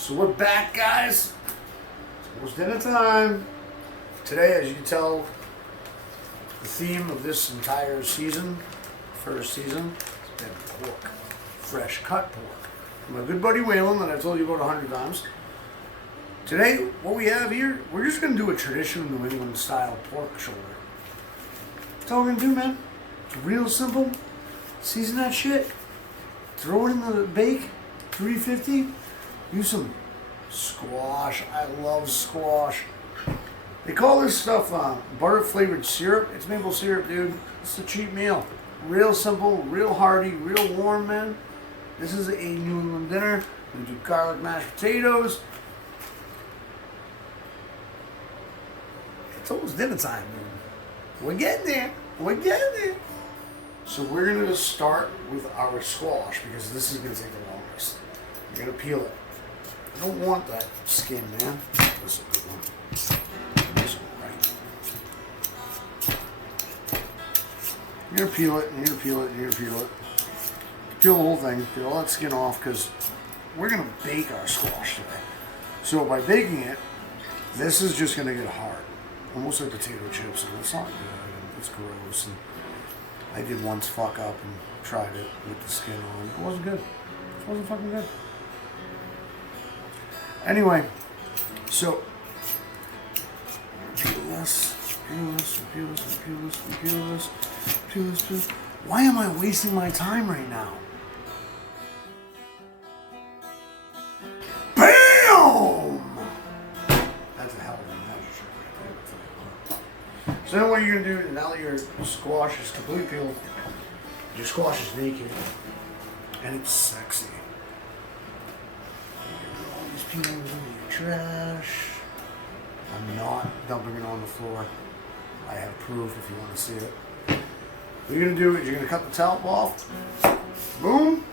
So we're back, guys. It's almost dinner time. Today, as you can tell, the theme of this entire season, first season, has been pork. Fresh cut pork. From my good buddy Waylon that I've told you about 100 times. Today, what we have here, we're just going to do a traditional New England style pork shoulder. That's all we're going to do, man. It's real simple. Season that shit. Throw it in the bake. 350. Use some squash. I love squash. They call this stuff butter flavored syrup. It's maple syrup, dude. It's a cheap meal. Real simple, real hearty, real warm, man. This is a New England dinner. We do garlic mashed potatoes. It's almost dinner time, man. We're getting there. We're getting there. So we're going to start with our squash because this is going to take the longest. You're going to peel it. I don't want that skin, man. This is a good one. This one, right. You're going to peel it, and you're going to peel it, and you're going to peel it. Peel the whole thing. Peel all that skin off because we're going to bake our squash today. So by baking it, this is just going to get hard. Almost like potato chips, and it's not good, and it's gross. And I did once fuck up and tried it with the skin on. It wasn't good. It wasn't fucking good. Anyway, so peel this, peel this, peel this, peel this, peel this, peel this, peel this. Why am I wasting my time right now? BAM! That's a hell of a magic trick right there. So then what you're gonna do now that your squash is completely peeled, your squash is naked and it's sexy. Peelings into your trash. I'm not dumping it on the floor. I have proof if you want to see it. What you're going to do is you're going to cut the talc off. Boom.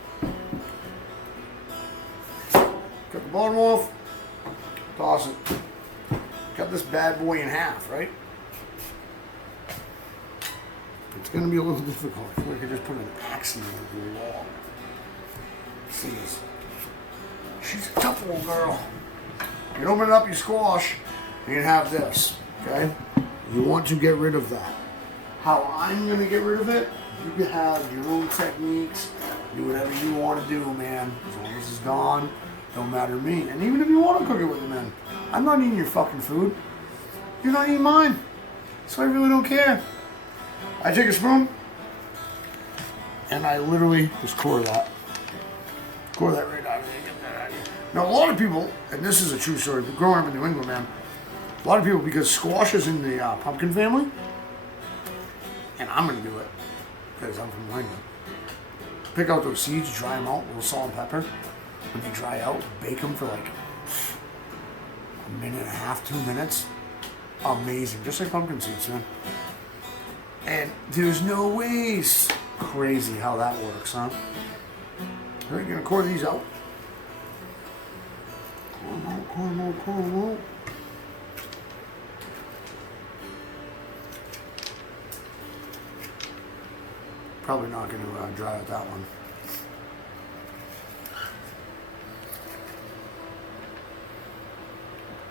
Cut the bottom off. Toss it. Cut this bad boy in half, right? It's going to be a little difficult. I feel like I just put an axe in the wall. See this. She's a tough little girl. You open up your squash, and you have this, okay? You want to get rid of that. How I'm going to get rid of it, you can have your own techniques, do whatever you want to do, man. As long as it's gone, don't matter to me. And even if you want to cook it with the men, I'm not eating your fucking food. You're not eating mine. So I really don't care. I take a spoon, and I literally just core that. Core that right out of there. Now, a lot of people, and this is a true story, but growing up in New England, man, a lot of people, because squash is in the pumpkin family, and I'm going to do it, because I'm from New England, pick out those seeds, dry them out, a little salt and pepper. When they dry out, bake them for like a minute and a half, 2 minutes. Amazing, just like pumpkin seeds, man. And there's no waste. Crazy how that works, huh? All right, you're going to core these out. Core. Probably not going to dry out that one.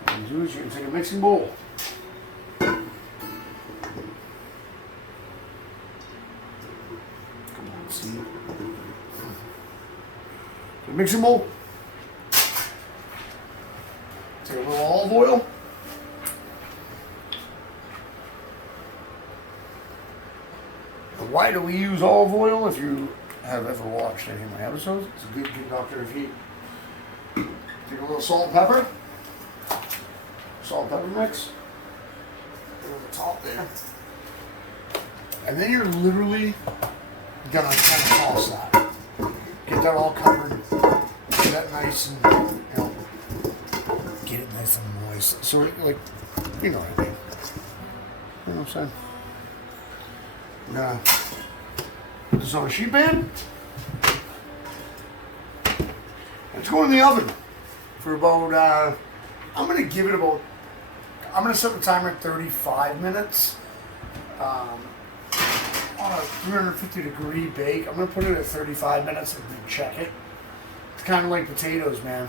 What you do is you're going to take a mixing bowl. Come on, see? Take a mixing bowl. Take a little olive oil. And why do we use olive oil? If you have ever watched any of my episodes, it's a good conductor of heat. Take a little salt and pepper. Salt and pepper mix. Put it on the top there. And then you're literally gonna kind of toss that. Get that all covered. Get that nice and, you know, get it nice and moist. So, like, you know what I mean. You know what I'm saying? We're gonna put this on a sheet pan. It's going in the oven for about, I'm gonna give it about, I'm gonna set the timer at 35 minutes. On a 350 degree bake. I'm gonna put it at 35 minutes and then check it. It's kind of like potatoes, man.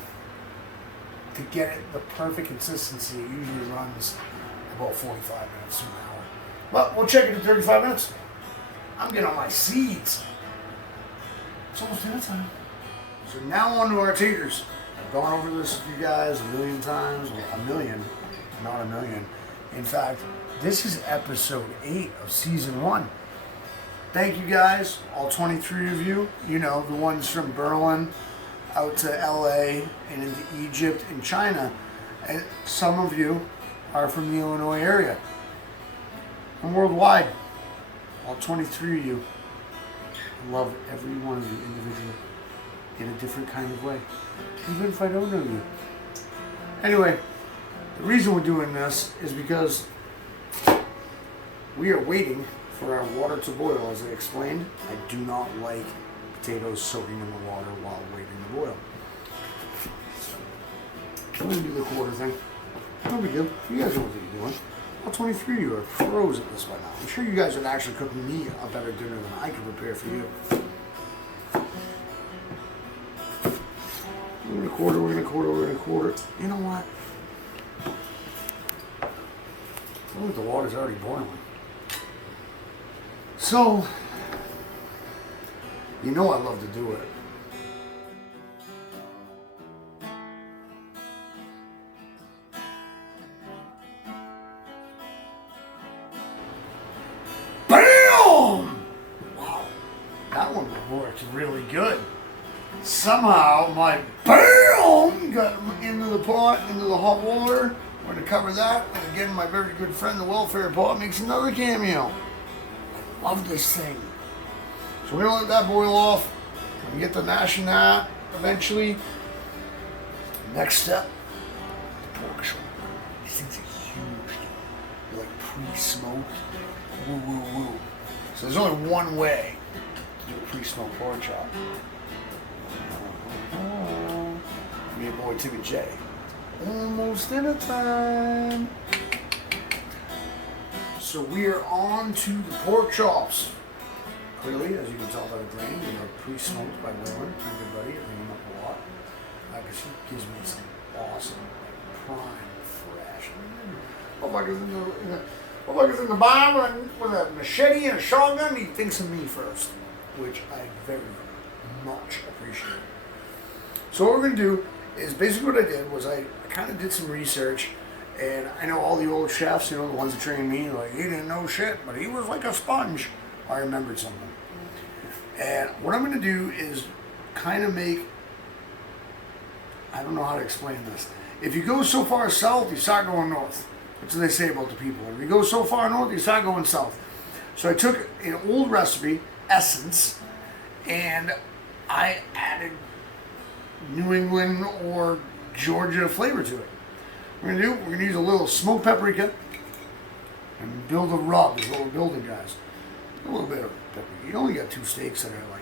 to get it the perfect consistency, it usually runs about 45 minutes to an hour. But we'll check it in 35 minutes. I'm getting on my seeds. It's almost dinner time. So now on to our taters. I've gone over this with you guys a million times. Well, a million, not a million. In fact, this is episode 8 of season 1. Thank you guys, all 23 of you. You know, the ones from Berlin out to LA and into Egypt and China. And some of you are from the Illinois area. And worldwide, all 23 of you. I love every one of you individually in a different kind of way, even if I don't know you. Anyway, the reason we're doing this is because we are waiting for our water to boil. As I explained, I do not like potatoes soaking in the water while waiting to boil. I'm going to do the quarter thing. No big deal. You guys know what you're doing. All 23 of you are pros at this by now. I'm sure you guys would actually cook me a better dinner than I could prepare for you. We're going to quarter, we're going to quarter, we're going to quarter. You know what? I think the water's already boiling. So, you know I love to do it. BAM! Wow, that one worked really good. Somehow my BAM got into the pot, into the hot water. We're going to cover that. And again, my very good friend, the welfare pot, makes another cameo. Love this thing. So we're going to let that boil off. We get to mashing that eventually. Next step, the pork shoulder. These things are huge. They're like pre-smoked. Woo, woo, woo. So there's only one way to do a pre-smoked pork chop. Me and boy Timmy J. Almost dinner time. So we are on to the pork chops. Clearly, as you can tell by the grain, they are pre-smoked by Rowan, my good buddy. I bring him up a lot. Because he gives me some awesome, prime, fresh. Motherfucker's in the bar with a machete and a shotgun. He thinks of me first, which I very much appreciate. So what we're going to do is basically what I did was I kind of did some research, and I know all the old chefs, you know, the ones that trained me, like, he didn't know shit, but he was like a sponge. I remembered something. And what I'm going to do is kind of make, I don't know how to explain this. If you go so far south, you start going north. That's what they say about the people. If you go so far north, you start going south. So I took an old recipe, Essence, and I added New England or Georgia flavor to it. We're gonna use a little smoked paprika and build a rub, is what we're building, guys. A little bit of paprika. You only got 2 steaks that are like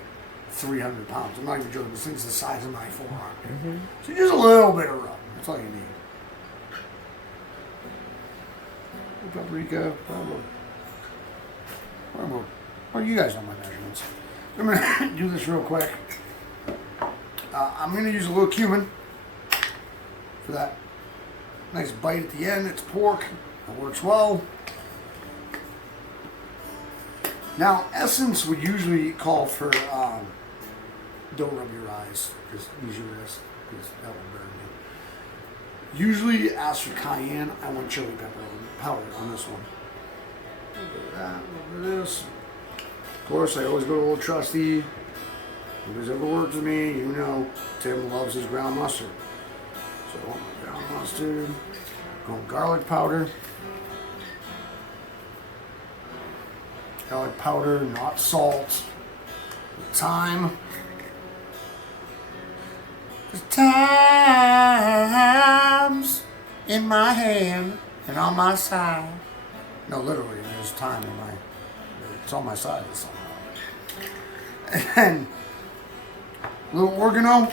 300 pounds. I'm not even joking. This thing's the size of my forearm. Mm-hmm. So just a little bit of rub. That's all you need. Paprika, well, you guys know my measurements. I'm gonna do this real quick. I'm going to use a little cumin for that nice bite at the end. It's pork. It works well. Now, Essence would usually call for, don't rub your eyes, because use your wrist, because that will burn you. Usually ask for cayenne. I want chili pepper powder on this one. A little bit of that, a little bit of this. Of course, I always go to Old Trusty. If there's ever worked with me, you know Tim loves his ground mustard. So I want my ground mustard, going garlic powder. Garlic powder, not salt. Thyme. There's times in my hand and on my side. No, literally, there's time in my, it's on my side. And a little oregano.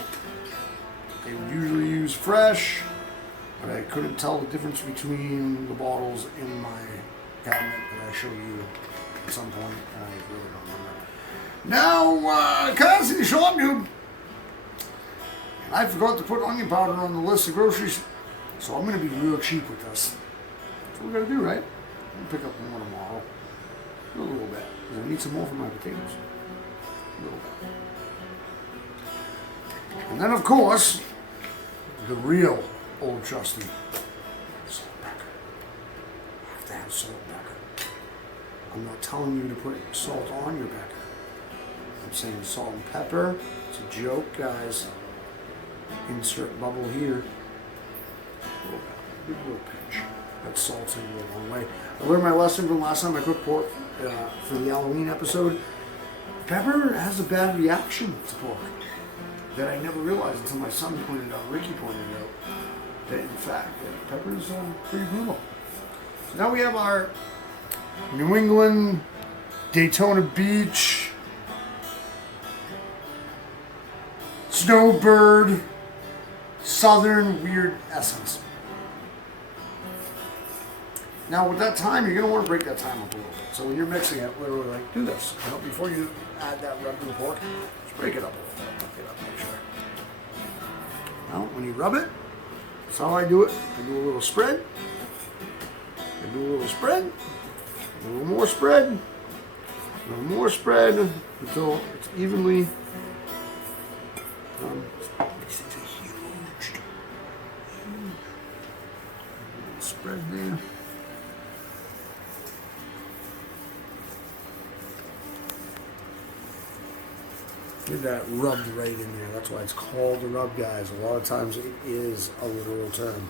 They would usually use fresh, but I couldn't tell the difference between the bottles in my cabinet that I showed you at some point, and I really don't remember. Now, constantly show up, dude. And I forgot to put onion powder on the list of groceries. So I'm going to be real cheap with this. That's what we got to do, right? I'm going to pick up more tomorrow. A little bit. Because I need some more for my potatoes. A little bit. And then, of course, the real old trusty salt and pepper. You have to have salt and pepper. I'm not telling you to put salt on your pepper. I'm saying salt and pepper. It's a joke, guys. Insert bubble here. A little bit. A little pinch. That salt's going to go a long way. I learned my lesson from last time I cooked pork for the Halloween episode. Pepper has a bad reaction to pork that I never realized until my son pointed out, Ricky pointed out, that in fact, pepper is pretty brutal. So now we have our New England, Daytona Beach, Snowbird, Southern weird essence. Now with that time, you're going to want to break that time up a little bit. So when you're mixing it, literally like, do this. You know, before you add that rub to the pork, just break it up a little bit. Break it up, make sure. Now, when you rub it, that's how I do it. I do a little spread. I do a little spread. A little more spread. A little more spread until it's evenly. These things are huge. Spread there. Get that rubbed right in there. That's why it's called a rub, guys. A lot of times it is a literal term.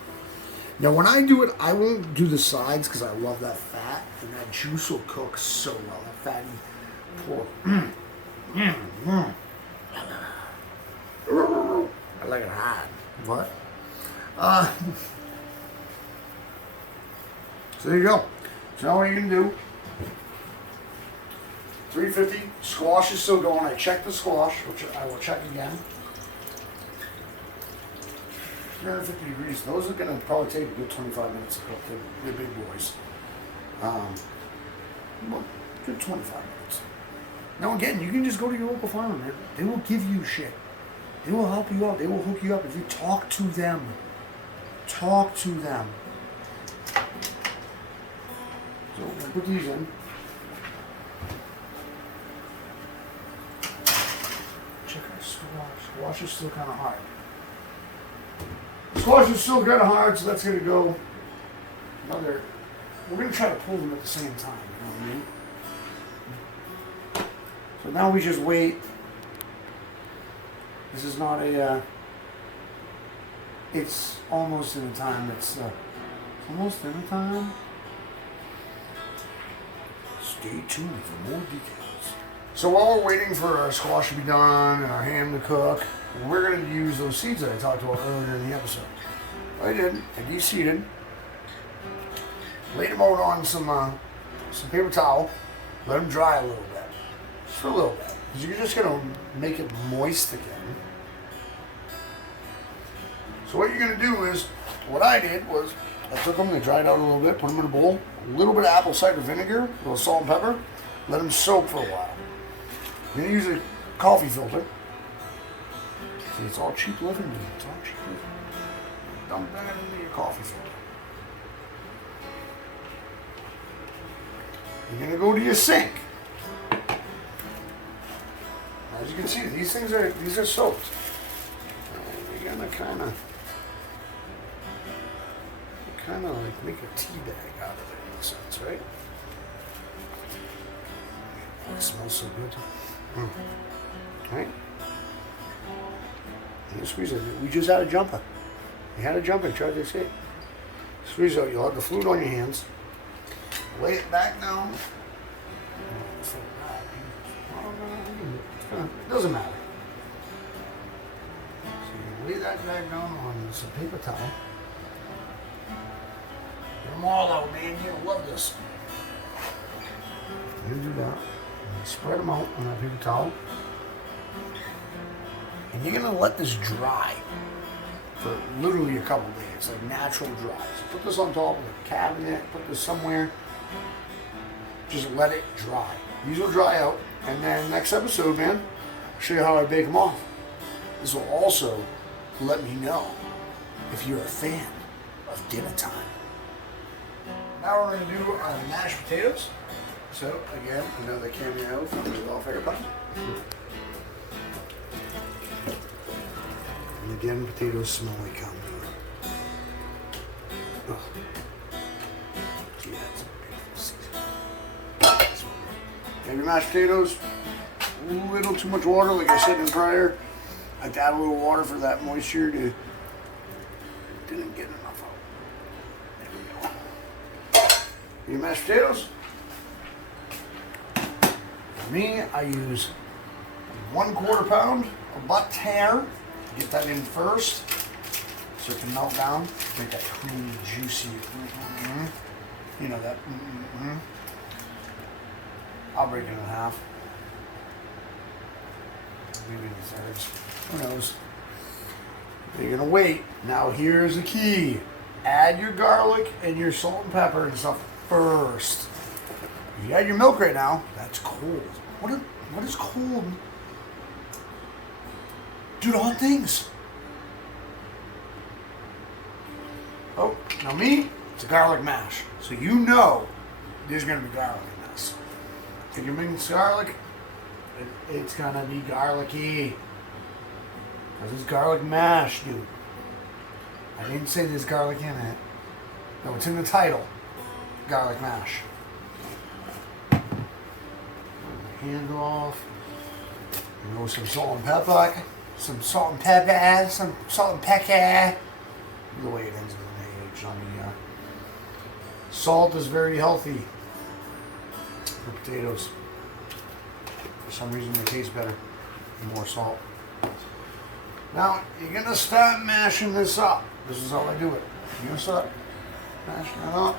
Now, when I do it, I won't do the sides because I love that fat, and that juice will cook so well. That fatty pork. I like it hot. What? So there you go. So now what you can do, 350, squash is still going. I checked the squash, which I will check again. 350 degrees. Those are going to probably take a good 25 minutes to cook. They're big boys. Well, good 25 minutes. Now again, you can just go to your local farmer, man. They will give you shit. They will help you out. They will hook you up if you talk to them. Talk to them. So we're gonna put these in. Check our squash. Squash is still kind of hard. Squash is still kind of hard, so that's gonna go another. We're gonna try to pull them at the same time. You know what I mean? So now we just wait. This is not a. It's almost in the time. It's almost in the time. Stay tuned for more details. So while we're waiting for our squash to be done and our ham to cook, we're going to use those seeds that I talked about earlier in the episode. What I did, I de-seeded, laid them out on some paper towel, let them dry a little bit, just for a little bit, because you're just going to make it moist again. So what you're going to do is, what I did was, I took them, they dried out a little bit, put them in a bowl, a little bit of apple cider vinegar, a little salt and pepper, let them soak for a while. Then use a coffee filter. See, it's all cheap living, dude. It's all cheap living. Dump that into your coffee filter. You're going to go to your sink. As you can see, these are soaked. And you're going to kind of like make a tea bag out of it in a sense, right? Oh, it smells so good. Right? And you squeeze it. We just had a jumper. We had a jumper. Try this here. Squeeze it out. You'll have the fluid on your hands. Lay it back down. It doesn't matter. So you lay that back down on some paper towel. Get them all out, man. You'll love this. You do that. And spread them out on that paper towel. And you're going to let this dry for literally a couple days, like natural dry. So put this on top of the cabinet, put this somewhere. Just let it dry. These will dry out. And then next episode, man, I'll show you how I bake them off. This will also let me know if you're a fan of dinner time. Now we're going to do our mashed potatoes. So again, another cameo from the welfare pot. And again, potatoes smell like gum. Oh. Gee, that's a beautiful season. And your mashed potatoes, a little too much water, like I said in prior. I like to add a little water for that moisture to. Didn't get enough of. There we go. Your mashed potatoes. For me, I use 1/4 pound of butter. Get that in first so it can melt down. Make that creamy, juicy. You know that. I'll break it in half. Maybe in thirds. Who knows? You're gonna wait. Now here's the key. Add your garlic and your salt and pepper and stuff first. If you add your milk right now, that's cold. What is cold? Do the hot things. Oh, now me, it's a garlic mash. So you know there's gonna be garlic in this. If you're making garlic, it's gonna be garlicky. Because it's garlic mash, dude. I didn't say there's garlic in it. No, it's in the title. Garlic mash. Hand off. You know, some salt and pepper. Some salt and pepper. The way it ends with an AH on the salt is very healthy for potatoes. For some reason they taste better with more salt. Now you're gonna start mashing this up. This is how I do it. You're gonna start mashing it up.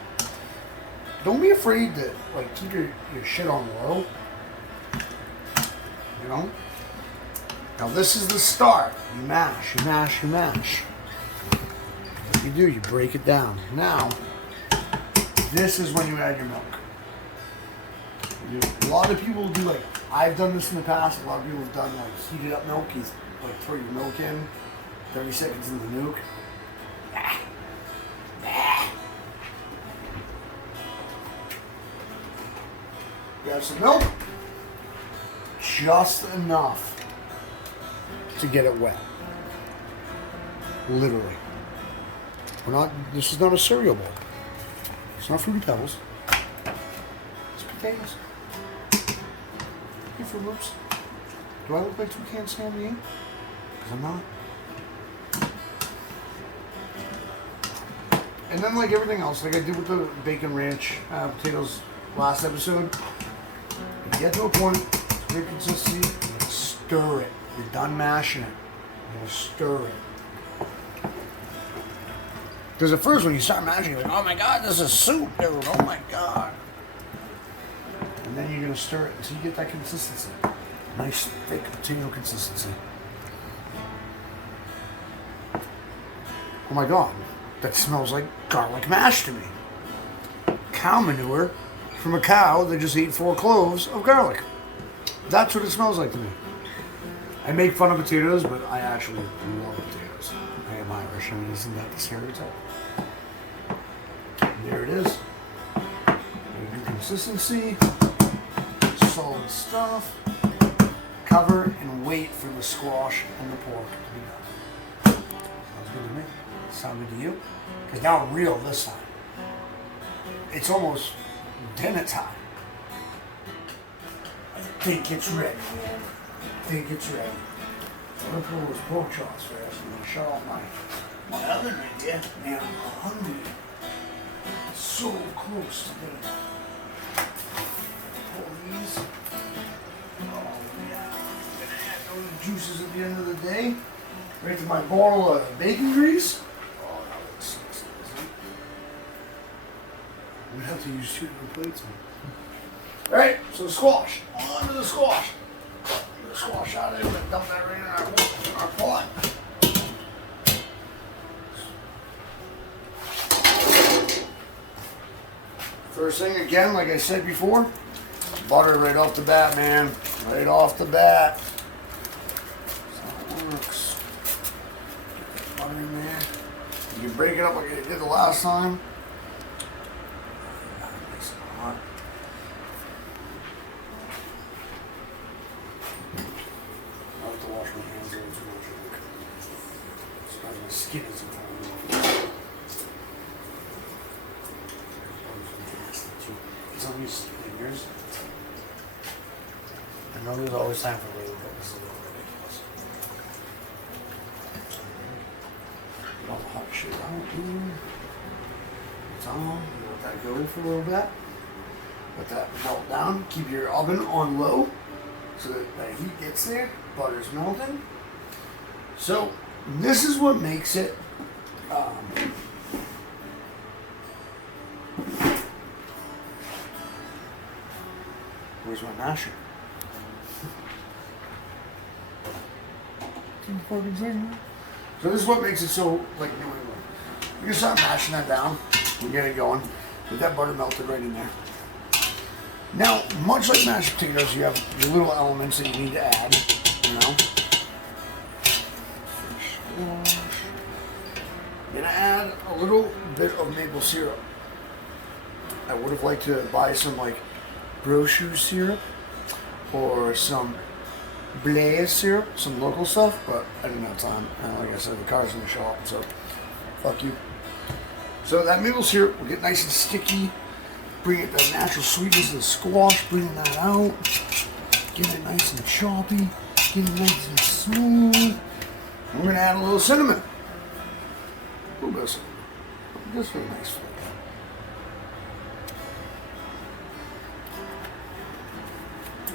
Don't be afraid to like keep your shit on low. You know? Now this is the start. You mash, you mash, you mash. What you do, you break it down. Now, this is when you add your milk. A lot of people do like, I've done this in the past, a lot of people have done like heated up milk. You like throw your milk in, 30 seconds in the nuke. You have some milk, just enough to get it wet. Literally. This is not a cereal bowl. It's not Fruity Pebbles. It's potatoes. Hey, Fruit Loops. Do I look like Toucan Sam to you? Because I'm not. And then like everything else, like I did with the bacon ranch potatoes last episode, you get to a point, it's good consistency, you stir it. You're done mashing it. You're gonna stir it. Because at first when you start mashing, you're like, oh my god, this is soup, dude. Oh my god. And then you're gonna stir it until you get that consistency. Nice thick potato consistency. Oh my god. That smells like garlic mash to me. Cow manure from a cow that just ate 4 cloves of garlic. That's what it smells like to me. I make fun of potatoes, but I actually love potatoes. I am Irish. I mean, isn't that the stereotype? And there it is. Good consistency. Solid stuff. Cover and wait for the squash and the pork to be done. Sounds good to me. Sound good to you? Because now I'm real this time. It's almost dinner time. I think it's ready. I think it's ready. I'm gonna pull those pork chops fast and then shut off my oven right there. Man, I'm hungry. So close to dinner. Pull these. Oh yeah. I'm gonna add those juices at the end of the day. Right to my bottle of bacon grease. Oh, that looks so good. I'm gonna have to use 2 different plates. Alright, so the squash. On to the squash. The squash out of there, we're gonna dump that right in our pot. First thing, again, like I said before, butter right off the bat, man. Right off the bat. That's how it works. Butter in there. You can break it up like you did the last time. Nice and hot. I have to wash my hands over too much. Sometimes my skin isn't falling off. It's on these fingers. I know there's always time for labor, but this is a little ridiculous. Get all the hot shit out here. It's on. You let that go for a little bit. Let that melt down. Keep your oven on low so that the heat gets there. Butter's melting. So this is what makes it where's my masher? So this is what makes it so like New England. You can start mashing that down and get it going. Get that butter melted right in there. Now, much like mashed potatoes, you have your little elements that you need to add, you know. I'm gonna add a little bit of maple syrup. I would have liked to buy some like brochure syrup or some Blaze syrup, some local stuff, but I didn't have time. Like I said, the car's in the shop, so fuck you. So that maple syrup will get nice and sticky, bring it the natural sweetness of the squash, bring that out, get it nice and choppy, get it nice and smooth. We're gonna add a little cinnamon. A little bit of cinnamon. Just for a nice flavor.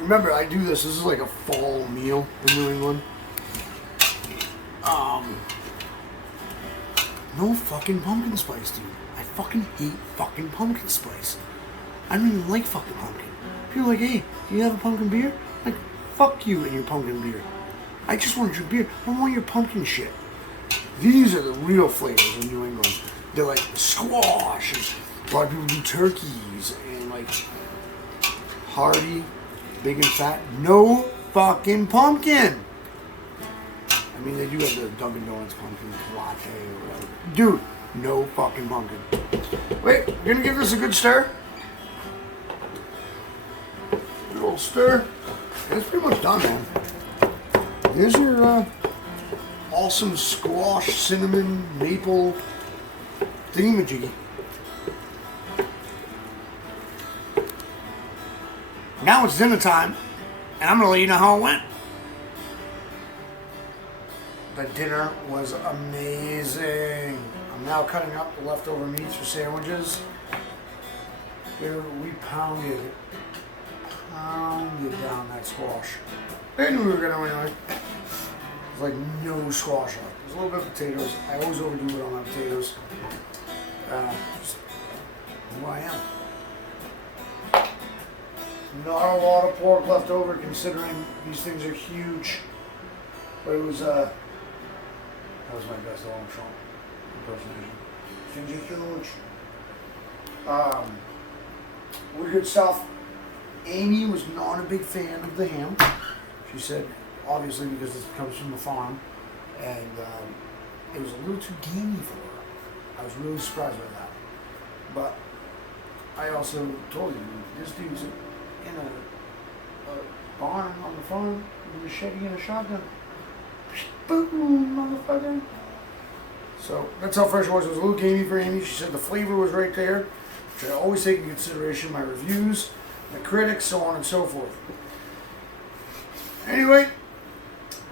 Remember, I do this. This is like a fall meal in New England. No fucking pumpkin spice, dude. I fucking hate fucking pumpkin spice. I don't even like fucking pumpkin. People are like, hey, do you have a pumpkin beer? Like, fuck you and your pumpkin beer. I just want your beer. I don't want your pumpkin shit. These are the real flavors in New England. They're like squash. And a lot of people do turkeys and like hearty. Big and fat, no fucking pumpkin. I mean, they do have the Dunkin' Donuts pumpkin latte or whatever. Dude, no fucking pumpkin. Wait, we're gonna give this a good stir. Good old stir. And it's pretty much done, man. Here's your awesome squash, cinnamon, maple thingamajiggy. Now it's dinner time, and I'm going to let you know how it went. The dinner was amazing. I'm now cutting up the leftover meats for sandwiches. We pounded down that squash. I knew we were going to anyway. There's like no squash left. There's a little bit of potatoes. I always overdo it on my potatoes. Just who I am. Not a lot of pork left over considering these things are huge. But it was, that was my best Armstrong impersonation. Things are huge. Really good stuff. Amy was not a big fan of the ham. She said, obviously because it comes from the farm. And it was a little too gamey for her. I was really surprised by that. But I also told you, this dude's in a barn on the farm with a machete and a shotgun. Boom, motherfucker. So that's how fresh it was. It was a little gamey for Amy. She said the flavor was right there, which I always take into consideration my reviews, my critics, so on and so forth. Anyway,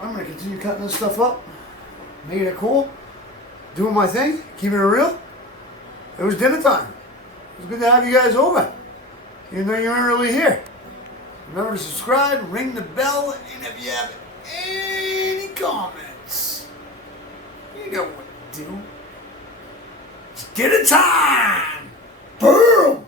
I'm going to continue cutting this stuff up, making it cool, doing my thing, keeping it real. It was dinner time. It was good to have you guys over, even though you weren't really here. Remember to subscribe, ring the bell, and if you have any comments, you know what to do. It's dinner time! Boom!